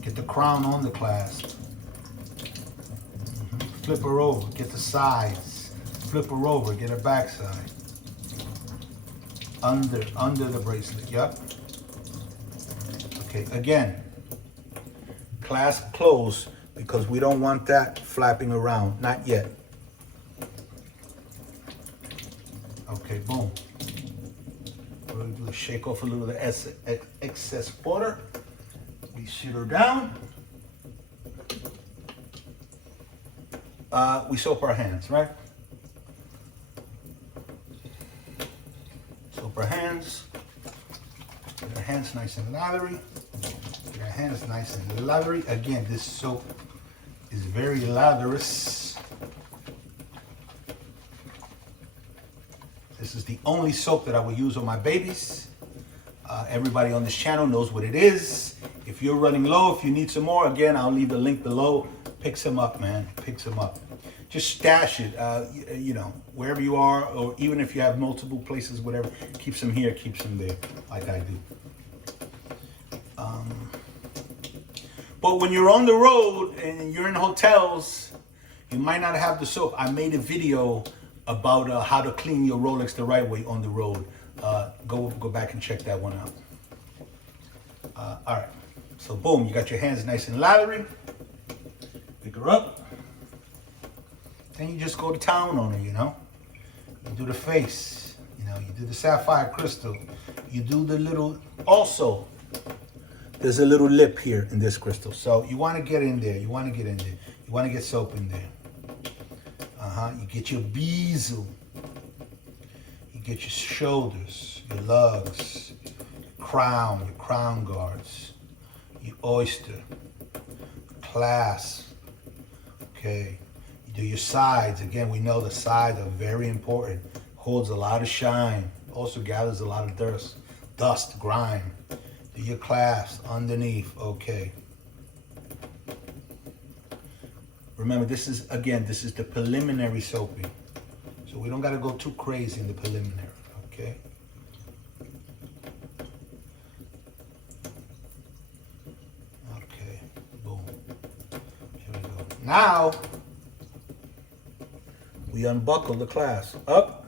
Get the crown on the clasp. Mm-hmm. Flip her over. Get the sides. Flip her over. Get her backside. Under the bracelet. Yep. Okay. Again. Clasp close because we don't want that flapping around. Not yet. Okay, boom. We're going to do is shake off a little of the excess water. We sit her down. We soap our hands, right? Soap our hands. Get our hands nice and lathery. Get our hands nice and lathery. Again, this soap is very latherous. This is the only soap that I will use on my babies. Everybody on this channel knows what it is. If you're running low, if you need some more, again, I'll leave the link below. Pick some up, man. Pick some up. Just stash it, wherever you are, or even if you have multiple places, whatever. Keep some here, keep some there, like I do. But when you're on the road and you're in hotels, you might not have the soap. I made a video about how to clean your Rolex the right way on the road. Go back and check that one out. All right, so boom, you got your hands nice and lathery. Pick her up. Then you just go to town on her, You do the face, you do the sapphire crystal. You do the little, also, there's a little lip here in this crystal. So you want to get in there. You want to get soap in there. You get your bezel. get your shoulders, your lugs, your crown guards, your oyster, clasp. Okay. You do your sides. Again, we know the sides are very important. Holds a lot of shine. Also gathers a lot of dust, grime. Do your clasps underneath. Okay. Remember, this is the preliminary soaping. So we don't got to go too crazy in the preliminary, okay? Okay, boom. Here we go. Now, we unbuckle the clasp. Up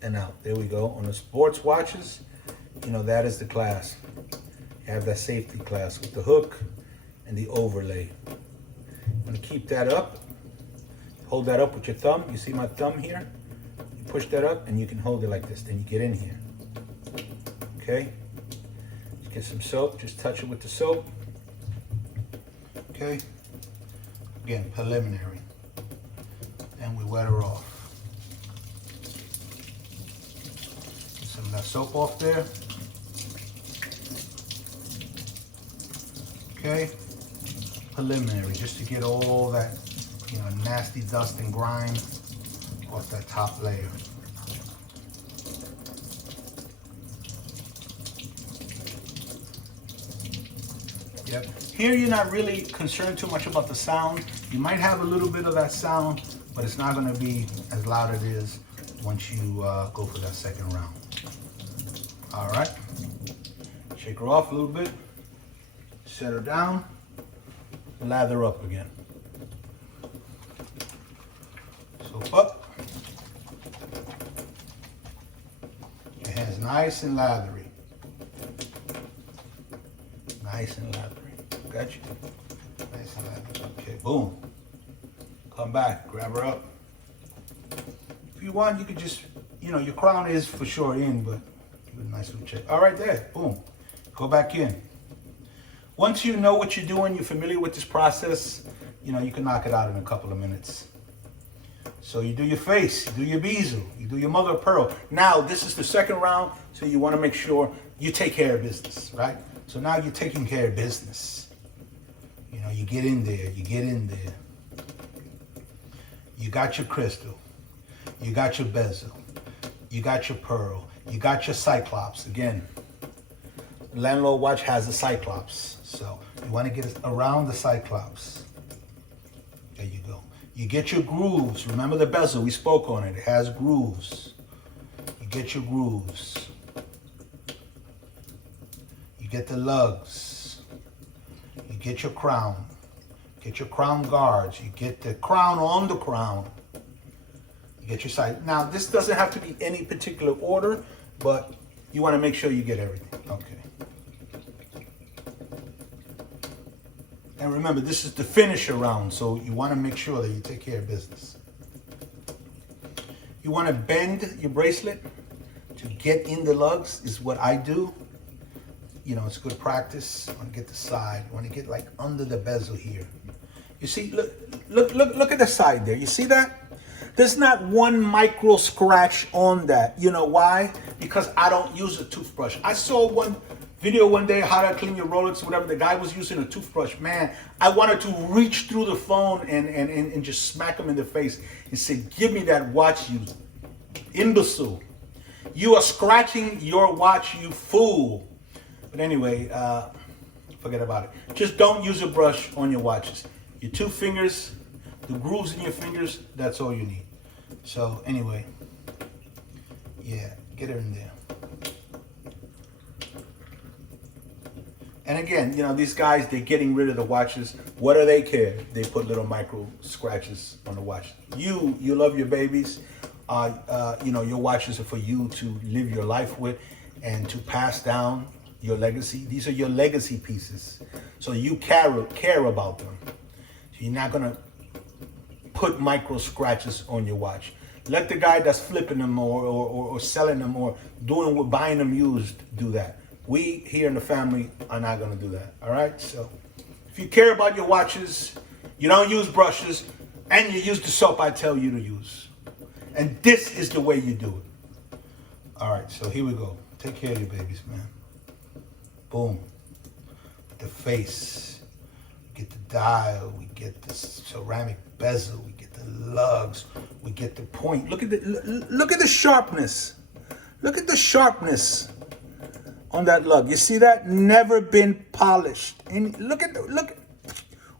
and out. There we go. On the sports watches, that is the clasp. You have that safety clasp with the hook and the overlay. I'm going to keep that up. Hold that up with your thumb. You see my thumb here? You push that up and you can hold it like this. Then you get in here. Okay? Just get some soap. Just touch it with the soap. Okay? Again, preliminary. And we wet her off. Get some of that soap off there. Okay? Preliminary, just to get all that nasty dust and grime off that top layer. Yep. Here you're not really concerned too much about the sound. You might have a little bit of that sound, but it's not going to be as loud as it is once you go for that second round. All right. Shake her off a little bit. Set her down. Lather up again. Soap up. Your hands nice and lathery. Nice and lathery. Got you? Nice and lathery. Okay, boom. Come back, grab her up. If you want, you could just, your crown is for sure in, but give it a nice little check. All right, there, boom. Go back in. Once you know what you're doing, you're familiar with this process, you can knock it out in a couple of minutes. So you do your face, you do your bezel, you do your mother of pearl. Now, this is the second round, so you want to make sure you take care of business, right? So now you're taking care of business. You get in there, You got your crystal, you got your bezel, you got your pearl, you got your cyclops. Again, the landlord watch has a cyclops. So you want to get it around the cyclops. There you go. You get your grooves. Remember the bezel, we spoke on it. It has grooves. You get your grooves. You get the lugs. You get your crown. Get your crown guards. You get the crown on the crown. You get your side. Now, this doesn't have to be any particular order, but you want to make sure you get everything. Okay. And remember, this is the finisher round, so you want to make sure that you take care of business. You want to bend your bracelet to get in the lugs, is what I do. It's good practice. I want to get the side. I want to get like under the bezel here. You see, look at the side there. You see that? There's not one micro scratch on that. You know why? Because I don't use a toothbrush. I saw one video one day, how to clean your Rolex, whatever. The guy was using a toothbrush. Man, I wanted to reach through the phone and just smack him in the face and say, give me that watch, you imbecile. You are scratching your watch, you fool. But anyway, forget about it. Just don't use a brush on your watches. Your 2 fingers, the grooves in your fingers, that's all you need. So anyway, yeah, get her in there. And again, these guys, they're getting rid of the watches. What do they care? They put little micro scratches on the watch. You love your babies. Your watches are for you to live your life with and to pass down your legacy. These are your legacy pieces. So you care about them. So you're not going to put micro scratches on your watch. Let the guy that's flipping them or selling them or buying them used do that. We here in the family are not going to do that. All right. So if you care about your watches, you don't use brushes, and you use the soap I tell you to use. And this is the way you do it. All right, so here we go. Take care of your babies, man. Boom. The face. We get the dial. We get the ceramic bezel. We get the lugs. We get the point. Look at the sharpness. Look at the sharpness on that lug. You see that? Never been polished. And look.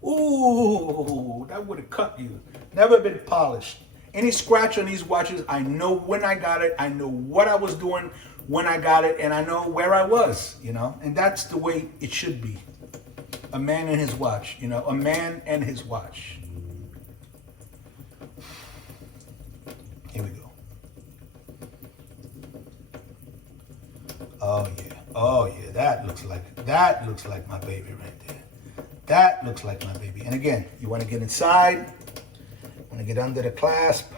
Ooh, that would have cut you. Never been polished. Any scratch on these watches, I know when I got it. I know what I was doing when I got it, and I know where I was, you know. And that's the way it should be. A man and his watch, you know. A man and his watch. Here we go. Oh yeah. Oh yeah. That looks like my baby right there. That looks like my baby. And again, you want to get inside. Want to get under the clasp.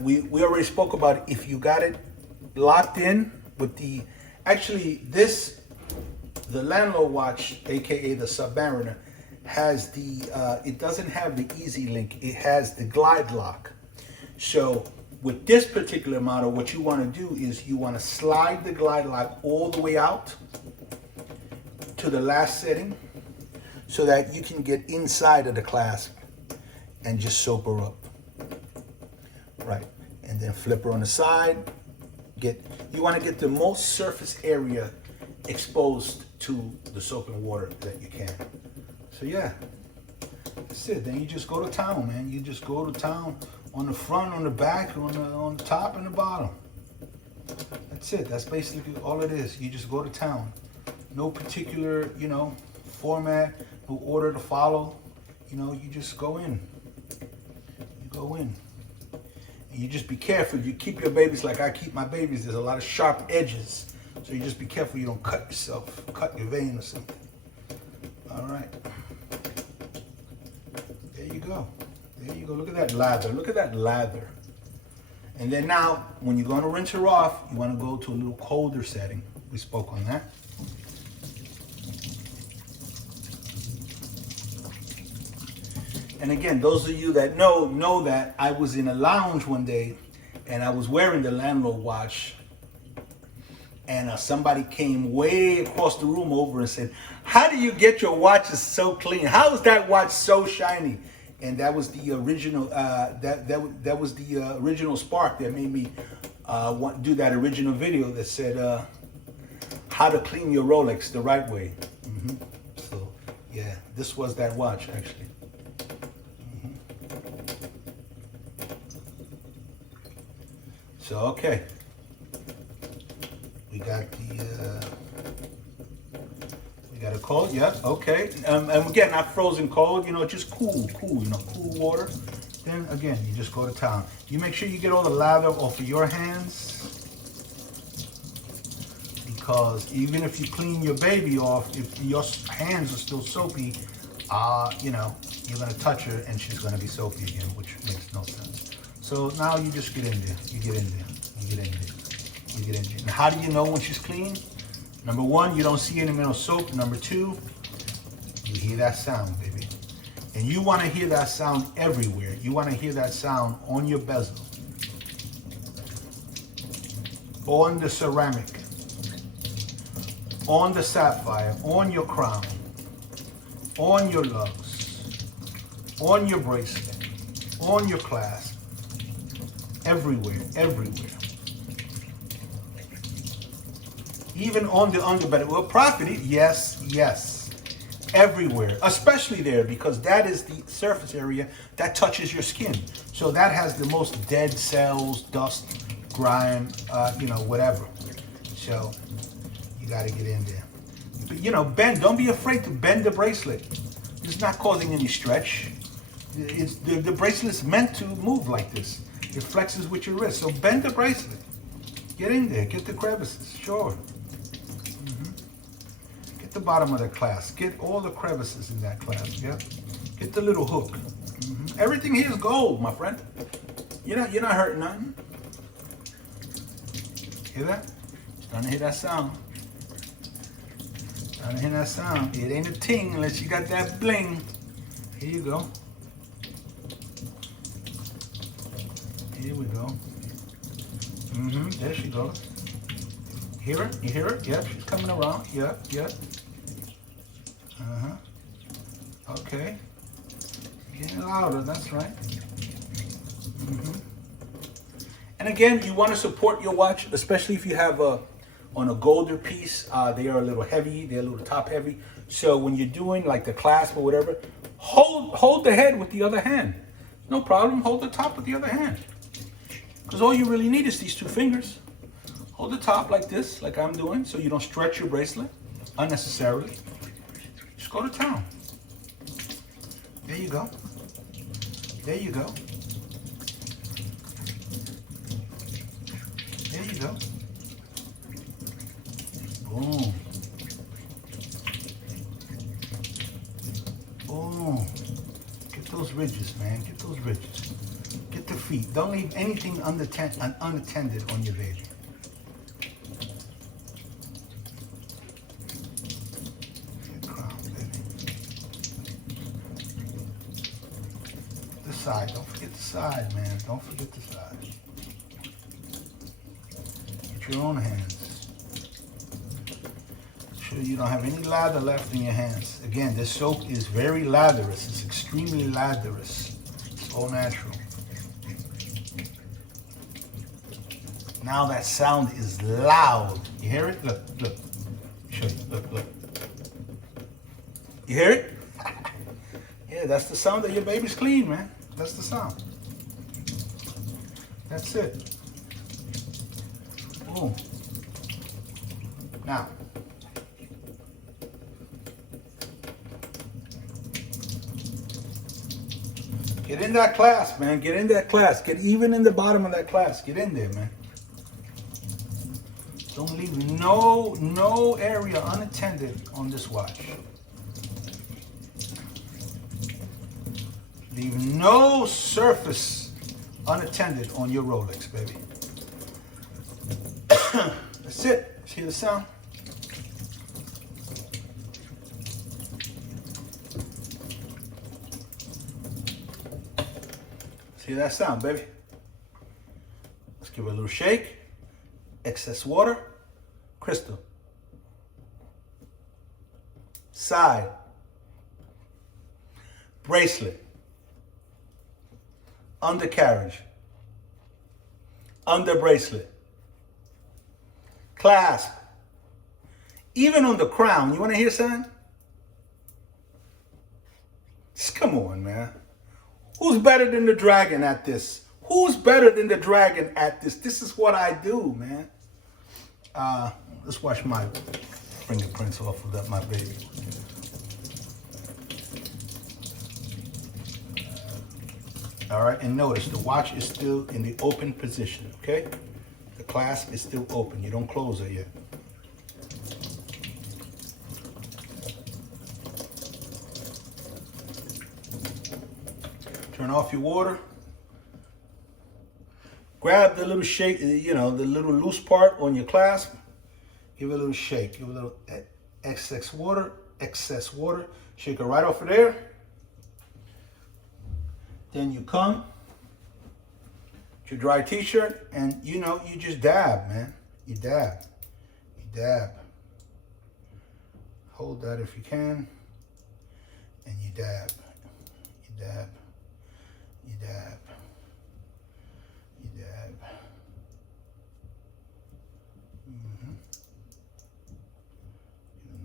We already spoke about if you got it locked in with the, actually this, the landlord watch, aka the Submariner, has the, it doesn't have the easy link, it has the glide lock. So with this particular model, what you want to do is you want to slide the glide lock all the way out to the last setting so that you can get inside of the clasp and just soap her up. Right, and then flip her on the side. You want to get the most surface area exposed to the soap and water that you can. So yeah, that's it. Then you just go to town, man. You just go to town on the front, on the back, on the top and the bottom. That's it. That's basically all it is. You just go to town. No particular, you know, format, no order to follow. You know, you just go in. You go in. And you just be careful. You keep your babies like I keep my babies. There's a lot of sharp edges. So you just be careful you don't cut yourself, cut your vein or something. All right. There you go. There you go. Look at that lather. Look at that lather. And then now, when you're going to rinse her off, you want to go to a little colder setting. We spoke on that. And again, those of you that know that I was in a lounge one day and I was wearing the landlord watch, and somebody came way across the room over and said, "How do you get your watches so clean? How is that watch so shiny?" And that was the original. That was the original spark that made me do that original video that said how to clean your Rolex the right way. So yeah, this was that watch actually. So okay, we got the we got a cold. Yep. Okay. And again, not frozen cold. You know, just cool. You know, cool water. Then again, you just go to town. You make sure you get all the lather off of your hands, because even if you clean your baby off, if your hands are still soapy, you know, you're gonna touch her and she's gonna be soapy again, which makes no sense. So now you just get in there. You get in there. You get in there. You get in there. And how do you know when she's clean? Number one, you don't see any mineral soap. Number two, you hear that sound, baby. And you want to hear that sound everywhere. You want to hear that sound on your bezel, on the ceramic, on the sapphire, on your crown, on your lugs, on your bracelet, on your clasp. Everywhere, everywhere. Even on the underbelly. Well, property, yes. Everywhere, especially there, because that is the surface area that touches your skin. So that has the most dead cells, dust, grime, you know, whatever. So you got to get in there. But, you know, bend. Don't be afraid to bend the bracelet. It's not causing any stretch. It's the bracelet's meant to move like this. It flexes with your wrist. So bend the bracelet. Get in there. Get the crevices. Sure. Get the bottom of the clasp. Get all the crevices in that clasp. Yep. Get the little hook. Everything here is gold, my friend. You're not hurting nothing. Hear that? Starting to hear that sound. Starting to hear that sound. It ain't a ting unless you got that bling. Here you go. we go. There she goes. Hear it? You hear it? Yep, she's coming around. Yep. Okay. Getting louder, that's right. And again, you want to support your watch, especially if you have on a golder piece. They are a little heavy. They're a little top heavy. So when you're doing like the clasp or whatever, hold the head with the other hand. No problem. Hold the top with the other hand. Because all you really need is these two fingers. Hold the top like this, like I'm doing, so you don't stretch your bracelet unnecessarily. Just go to town. There you go. There you go. There you go. Boom. Boom. Get those ridges, man. Get those ridges. Get the feet. Don't leave anything unattended on your baby. Get crown, baby. The side. Don't forget the side, man. Don't forget the side. Get your own hands. Sure you don't have any lather left in your hands. Again, this soap is very latherous. It's extremely latherous. It's all natural. Now that sound is loud. You hear it? Look. Show you. Look. You hear it? Yeah, that's the sound that your baby's clean, man. That's the sound. That's it. Boom. Now, get in that clasp, man. Get in that clasp. Get even in the bottom of that clasp. Get in there, man. Don't leave no area unattended on this watch. Leave no surface unattended on your Rolex, baby. That's it. See the sound? See that sound, baby? Let's give it a little shake. Excess water. Crystal. Side. Bracelet. Undercarriage. Under bracelet. Clasp. Even on the crown. You want to hear something? Just come on, man. Who's better than the dragon at this? Who's better than the dragon at this? This is what I do, man. Let's wash my fingerprints off of that, my baby. All right, and notice the watch is still in the open position, okay? The clasp is still open. You don't close it yet. Turn off your water. Grab the little shake, you know, the little loose part on your clasp. Give it a little shake. Give it a little excess water. Shake it right off of there. Then you come to your dry t-shirt and, you know, you just dab, man. You dab. Hold that if you can. And you dab.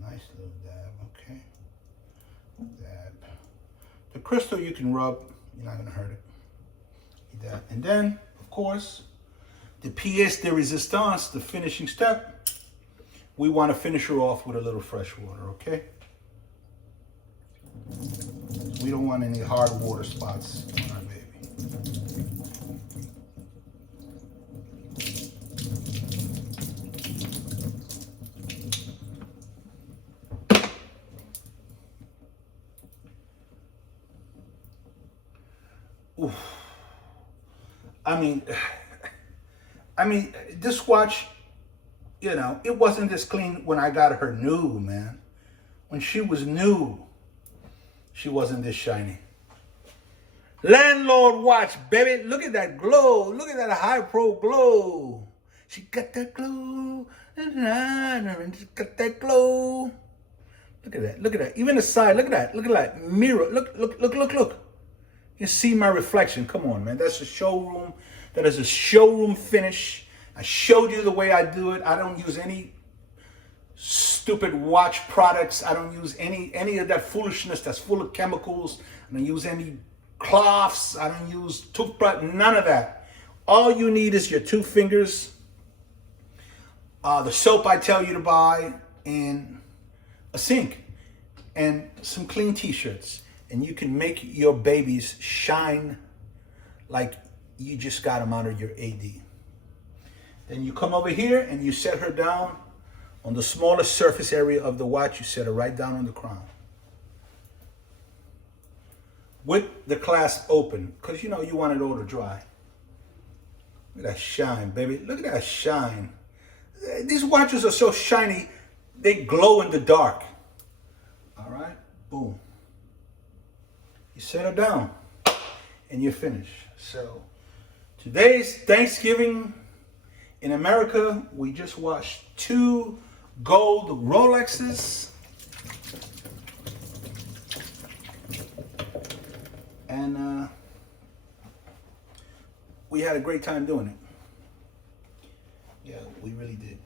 Nice little dab, okay. Dab. The crystal you can rub, you're not gonna hurt it. Dab. And then, of course, the pièce de résistance, the finishing step, we want to finish her off with a little fresh water, okay? We don't want any hard water spots on our baby. Oof. I mean, this watch, you know, it wasn't this clean when I got her new, man. When she was new, she wasn't this shiny. Landlord watch, baby. Look at that glow. Look at that high pro glow. She got that glow. She got that glow. Look at that. Look at that. Even the side. Look at that. Look at that mirror. Look. You see my reflection. Come on, man. That's a showroom. That is a showroom finish. I showed you the way I do it. I don't use any stupid watch products. I don't use any of that foolishness that's full of chemicals. I don't use any cloths. I don't use toothbrush. None of that. All you need is your 2 fingers, the soap I tell you to buy, and a sink, and some clean t-shirts. And you can make your babies shine like you just got them out of your AD. Then you come over here and you set her down on the smallest surface area of the watch. You set her right down on the crown, with the clasp open, because you know you want it all to dry. Look at that shine, baby. Look at that shine. These watches are so shiny, they glow in the dark. All right, boom. You set her down, and you're finished. So today's Thanksgiving in America. We just watched 2 gold Rolexes. And we had a great time doing it. Yeah, we really did.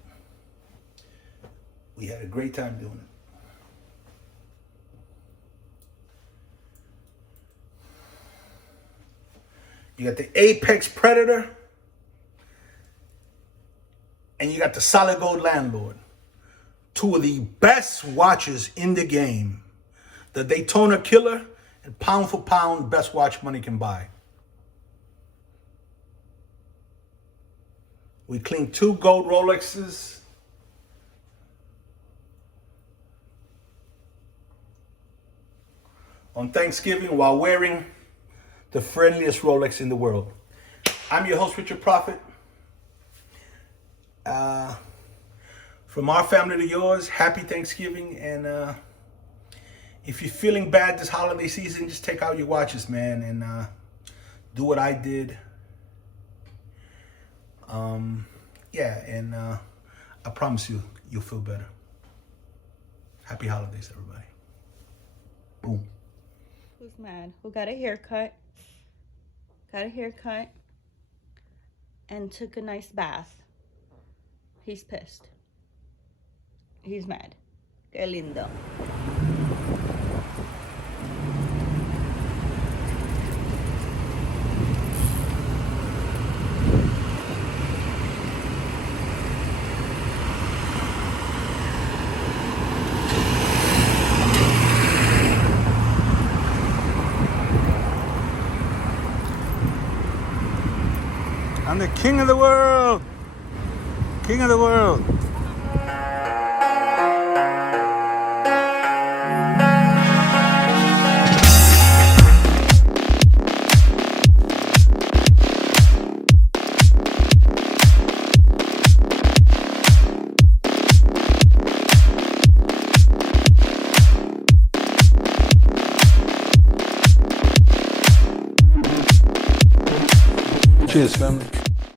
We had a great time doing it. You got the Apex Predator, and you got the solid gold Landlord. 2 of the best watches in the game. The Daytona Killer, and pound for pound, best watch money can buy. We cleaned 2 gold Rolexes. On Thanksgiving while wearing the friendliest Rolex in the world. I'm your host, Richard Prophet. From our family to yours, happy Thanksgiving. And if you're feeling bad this holiday season, just take out your watches, man, and do what I did. I promise you, you'll feel better. Happy holidays, everybody. Boom. Who's mad? Who got a haircut? Got a haircut and took a nice bath. He's pissed. He's mad. Qué lindo. I'm the king of the world. King of the world. Cheers, family.